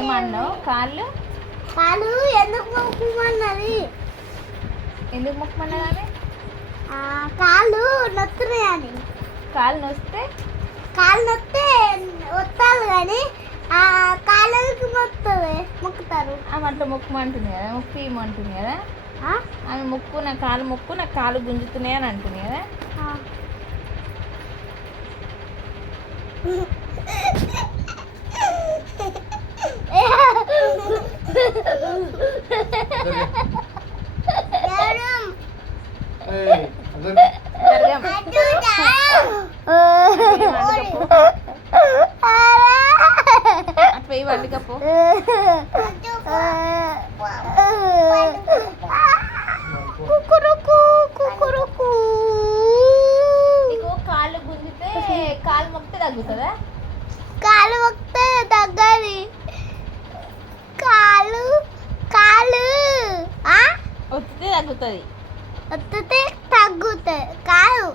ఏమన్నావు? కాళ్ళు కాళ్ళు ఎందుకు మొక్కుమన్నది? ఎందుకు మొక్కమన్నదాన్ని? కాళ్ళు నొత్తున్నాయని. కాళ్ళు నొస్తే వస్తారు కానీ కాళ్ళకి మొక్కుతారు. ఆమె అట్లా మొక్కమంటుంది కదా, మొక్కు ఇవ్వమంటుంది కదా. ఆమె మొక్కు, నా కాళ్ళు గుంజుతున్నాయి అని అంటుంది కదా. అట్లా వండుకపో. నీకు కాళ్ళు గుంజితే కాళ్ళు మొక్కితే తగ్గుతుందా? కాళ్ళు మొక్కితే తగ్గాలి. కాళ్ళు ఒత్తితే తగ్గుతుంది. ఒత్తితే తగ్గుతాయి. కాదు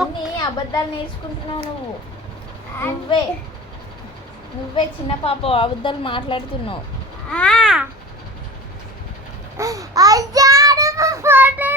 అన్ని అబద్ధాలు నేర్చుకుంటున్నావు నువ్వు. నువ్వే చిన్న పాప అబద్ధాలు మాట్లాడుతున్నావు. అయ్యా ఫోటో